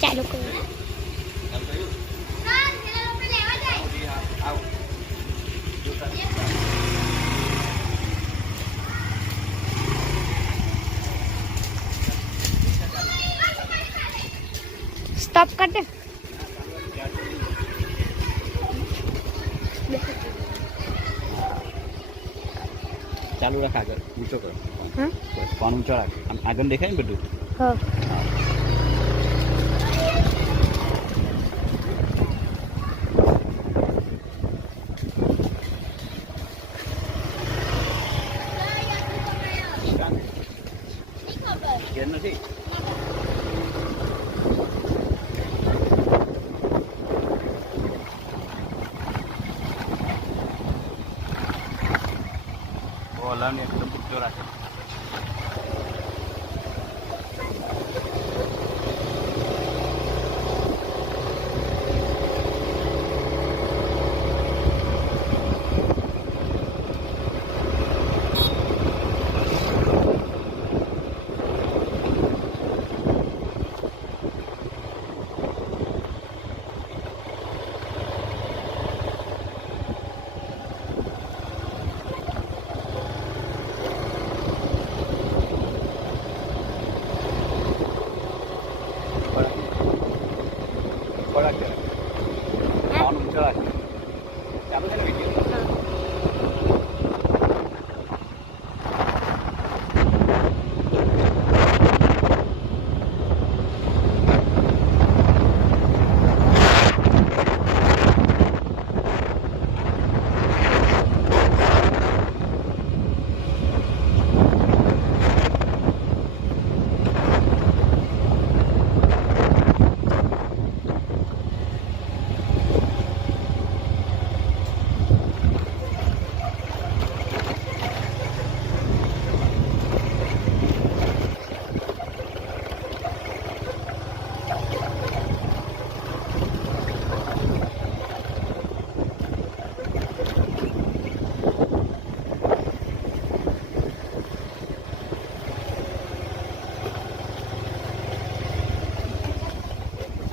ચાલુ કરો. स्टॉप कर दे. ચાલુ રાખ આગળ ઊંચો કરો. હા ફોન ઊંચો રાખ આગળ દેખાય ને બધું. હા ઘેર નથી. ઓલા ને એકદમ ઊંચો રાખે. ફોન ઊંચો રાખે. ચાલુ છે ને વિડીયો.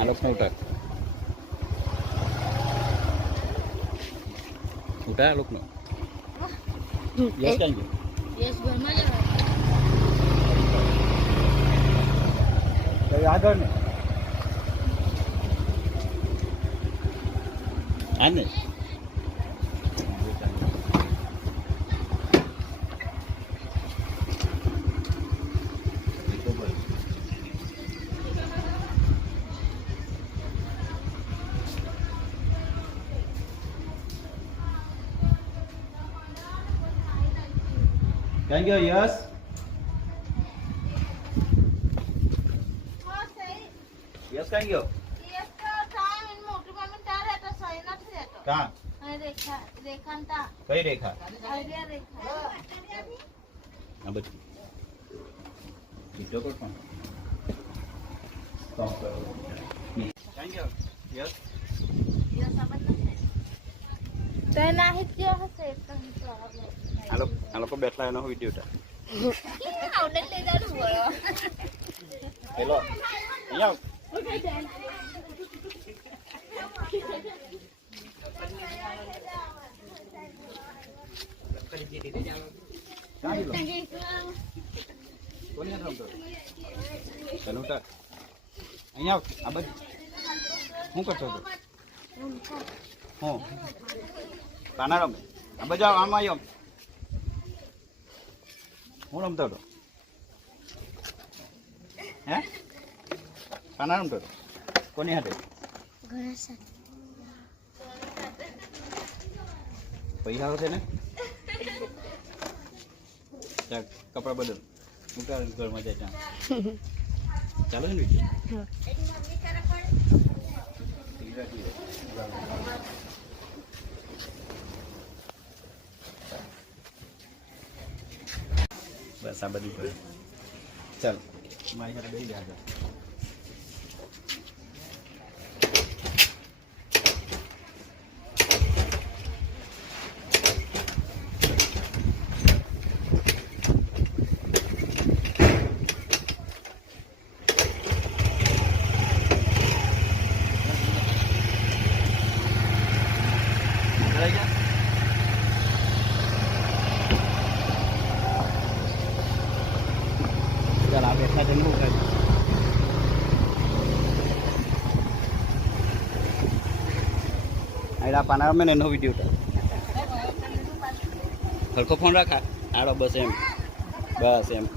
આલોકનો ઉઠા ઉઠા આલોકનો. યસ ક્યાં ગયો? યસ ઘરમાં જ આવે. આગળ ને આ ને ક્યાં ગયો? યસ યસ ક્યાં ગયો? કાં? કઈ રેખા? આ બધી સીધો કોણ સ્ટોપ કરો. ક્યાં ગયો? યસ તો नाही त्यो हसे આ લોકો બેઠલા એનો વિડીયો ઉતાર. આવડે લઈ જાનું બોલો હેલો અહીંયા અહીંયા આ બધું શું કરતો હતો? હું કાના રમે. આ બધા આમ આવ્યો. હું રમતો હતો. હે કાના રમતો હતો? કોની હાથે? પૈસા આવશે ને? ચાલ કપડા બદલ ઉતાર ઘરમાં જાય ત્યાં. ચાલો ને વિડીયો. બસ આ બધું કરે. ચાલ મારી સાથે બેસી જાય. આડા પાના મેં એનો વિડીયો ઉતાર હરખો ફોન રાખા આડો બસ એમ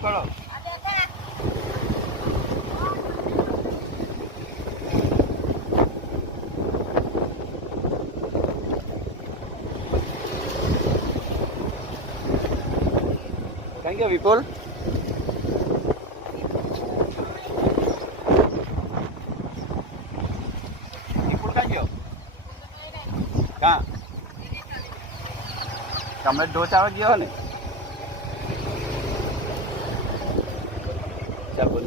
શું કરો કઈ ગયો વિપુલ કઈ ગયો ક્યાં તમે ઢોચ આવે ગયો ને ચાલ બોલ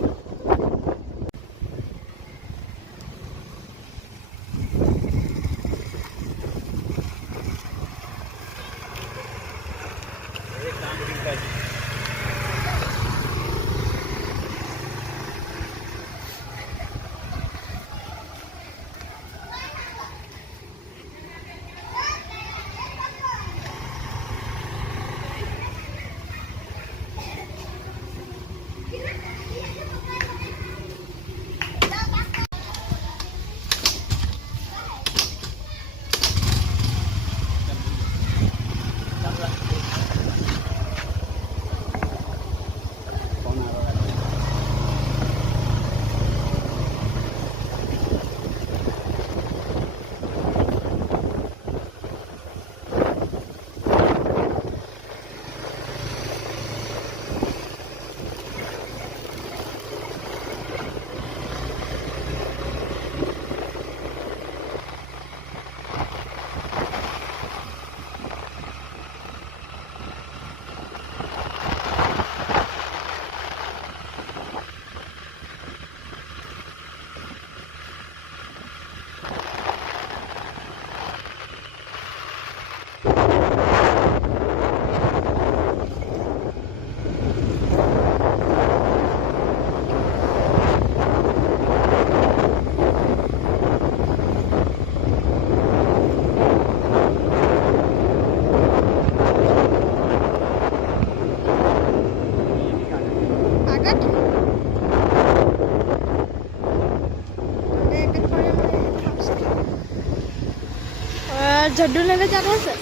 જડ્ડુ લઈને ચાલે છે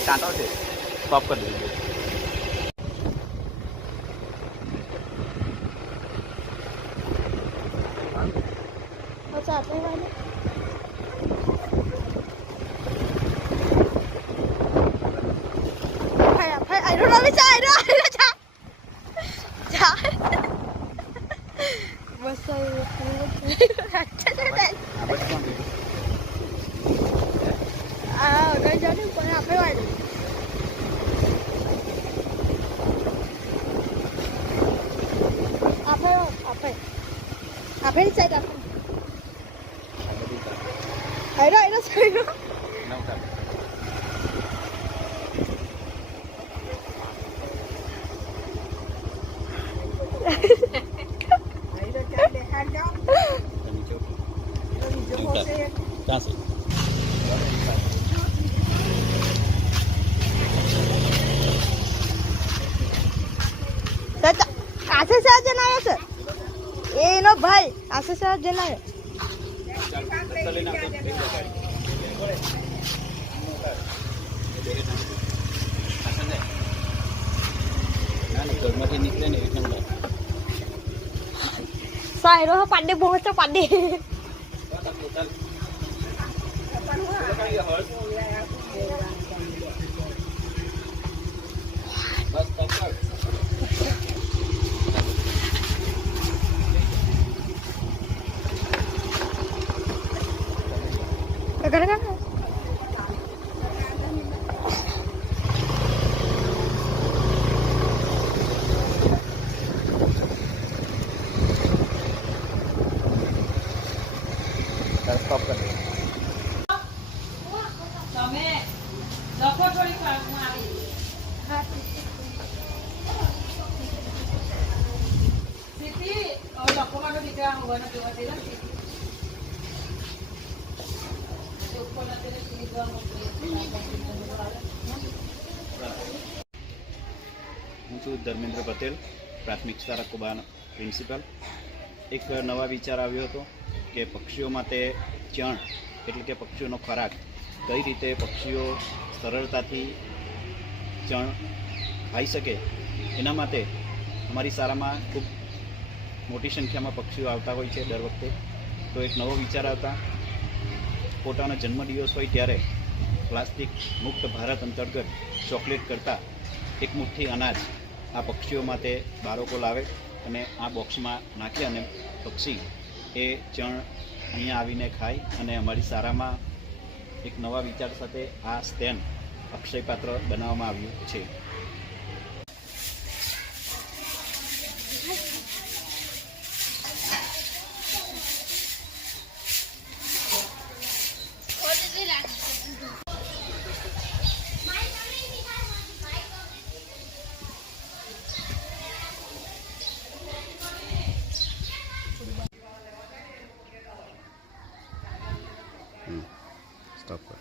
કાંટો છે સ્ટોપ કરી દીધો અચ્છા આપણે વાલે ભાઈ આઈ ડોન્ટ નો વિચાર આઈ જા બસ આગળ જાને પણ આપણે વાળું આપણે સાઈડ આપણે આયરો સાઈડ ક્યાં છે આશે સાહેબ જણાવ્યો છે એનો ભાઈ આશે સાહેબ જણાવ્યો સાયરો પાડે બહુ તો પાડે Kadang-kadang સ્ટોપ કરી દે. તમે લખો થોડીક વાર હું આવી સ્થિતિ હવે લખો માટે દીકરા હોવાનો જોવા દે હું છું ધર્મેન્દ્ર પટેલ, પ્રાથમિક શાળા કુબાનો પ્રિન્સિપાલ. એક નવા વિચાર આવ્યો હતો કે પક્ષીઓ માટે ચણ એટલે કે પક્ષીઓનો ખોરાક કઈ રીતે પક્ષીઓ સરળતાથી ચણ ખાઈ શકે એના માટે અમારી શાળામાં ખૂબ મોટી સંખ્યામાં પક્ષીઓ આવતા હોય છે દર વખતે. તો એક નવો વિચાર આવતા પોતાનો જન્મદિવસ હોય ત્યારે પ્લાસ્ટિક મુક્ત ભારત અંતર્ગત ચોકલેટ કરતાં એક મુઠ્ઠી અનાજ આ પક્ષીઓ માટે બાળકો લાવે અને આ બોક્સમાં નાખે અને પક્ષી એ ચણ અહીંયા આવીને ખાય. અને અમારી શાળામાં એક નવા વિચાર સાથે આ સ્ટેન્ડ અક્ષયપાત્ર બનાવવામાં આવ્યું છે. સ્ટોપ કર.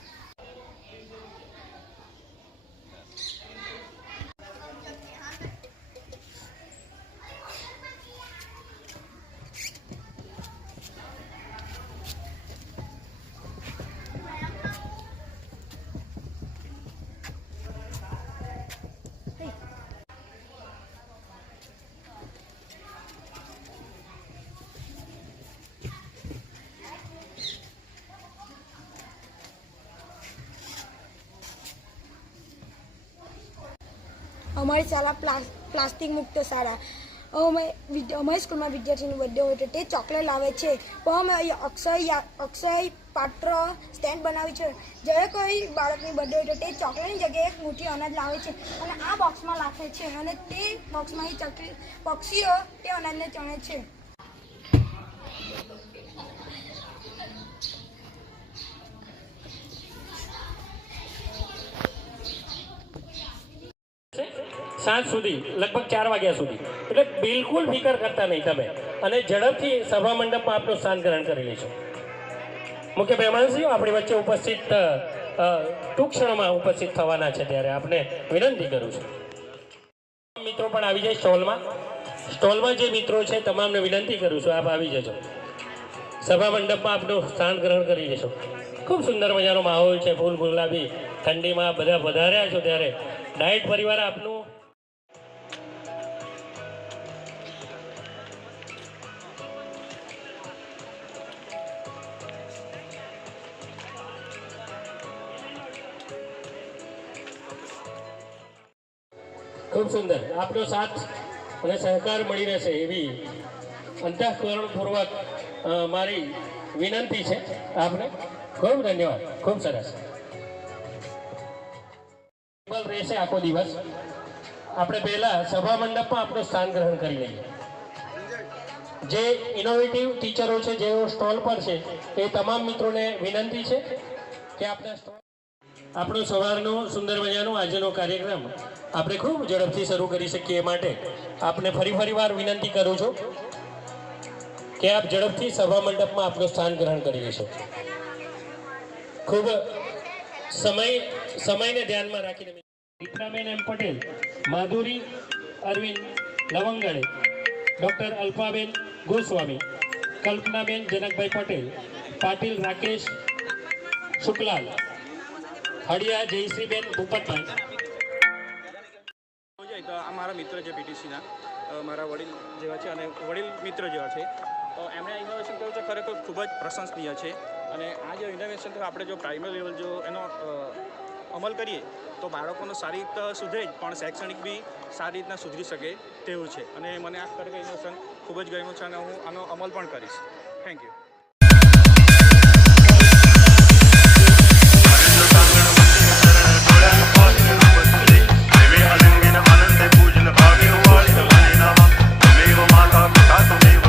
અમારી શાળા પ્લાસ્ટિક મુક્ત શાળા. અમારી સ્કૂલમાં વિદ્યાર્થીનો બર્થડે હોય તો તે ચોકલેટ લાવે છે. પણ અમે અક્ષય પાત્ર સ્ટેન્ડ બનાવ્યું છે. જ્યારે કોઈ બાળકની બર્થડે હોય તો તે ચોકલેટની જગ્યાએ એક મુઠ્ઠી અનાજ લાવે છે અને આ બોક્સમાં નાખે છે અને તે બોક્સમાં પક્ષીઓ તે અનાજને ચણે છે. સાંજ સુધી લગભગ 4 વાગ્યા સુધી, એટલે બિલકુલ ફિકર કરતા નહીં તમે, અને ઝડપથી સભા મંડપમાં આપનું સ્થાન ગ્રહણ કરી લેશો. મુખ્ય મહેમાનશ્રીઓ આપણી વચ્ચે ઉપસ્થિત ટૂંક ક્ષણમાં ઉપસ્થિત થવાના છે, ત્યારે આપને વિનંતી કરું છું મિત્રો પણ આવી જાય સ્ટોલમાં જે મિત્રો છે તમામને વિનંતી કરું છું આપ આવી જજો. સભા મંડપમાં આપનું સ્થાન ગ્રહણ કરી લેશો. ખૂબ સુંદર મજાનો માહોલ છે, ફૂલ ગુલાબી ઠંડીમાં બધા વધાર્યા છો, ત્યારે ડાયટ પરિવાર આપનું ખૂબ સુંદર આપનો સાથ અને સહકાર મળી રહેશે એવી અંતઃકરણપૂર્વક મારી વિનંતી છે આપને. ખૂબ ધન્યવાદ, ખૂબ સરસ રહેશે આખો દિવસ. આપણે પહેલા સભા મંડપમાં આપણું સ્થાન ગ્રહણ કરી લઈએ. જે ઇનોવેટિવ ટીચરો છે જેઓ સ્ટોલ પર છે એ તમામ મિત્રોને વિનંતી છે કે આપણા સ્ટોલ આપણો સવારનો સુંદર મજાનો આજનો કાર્યક્રમ આપણે ખૂબ ઝડપથી શરૂ કરી શકીએ, માટે આપને ફરી વાર વિનંતી કરું છું કે આપ ઝડપથી સભા મંડપમાં આપણું સ્થાન ગ્રહણ કરી લેશો. ખૂબ સમયને ધ્યાનમાં રાખીને મિત્રાબેન એમ પટેલ, માધુરી અરવિંદ લવંગડે, ડૉક્ટર અલ્પાબેન ગોસ્વામી, કલ્પનાબેન જનકભાઈ પટેલ, પાટીલ રાકેશ શુક્લાલ, હડિયા જયશ્રીબેન ભૂપતભાઈ. તો આ મારા મિત્ર છે પીટીસીના, મારા વડીલ જેવા છે અને વડીલ મિત્ર જેવા છે. તો એમણે ઇનોવેશન કર્યું છે, ખરેખર ખૂબ જ પ્રશંસનીય છે. અને આ જે ઇનોવેશન તો આપણે જો પ્રાઇમરી લેવલ જો એનો અમલ કરીએ તો બાળકોનો શારીરિક સુધરે જ, પણ શૈક્ષણિક બી સારી રીતના સુધરી શકે તેવું છે. અને મને આ ખરેખર ઇનોવેશન ખૂબ જ ગમ્યું છે અને હું આનો અમલ પણ કરીશ. Thank you. माता पिता त्वमेव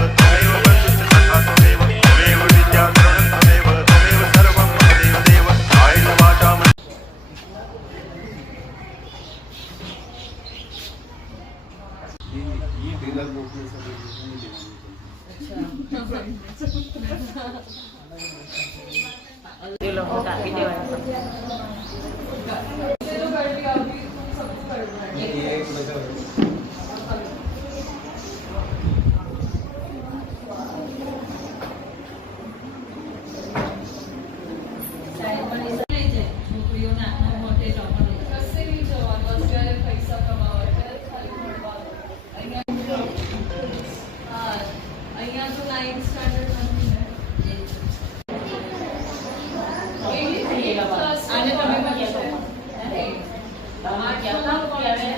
એ લોકો કાપી દેવાના. અહીંયા તો 9th સ્ટાન્ડર્ડ નથી ને આને તમે પણ કહેશો. 8 ક્યારે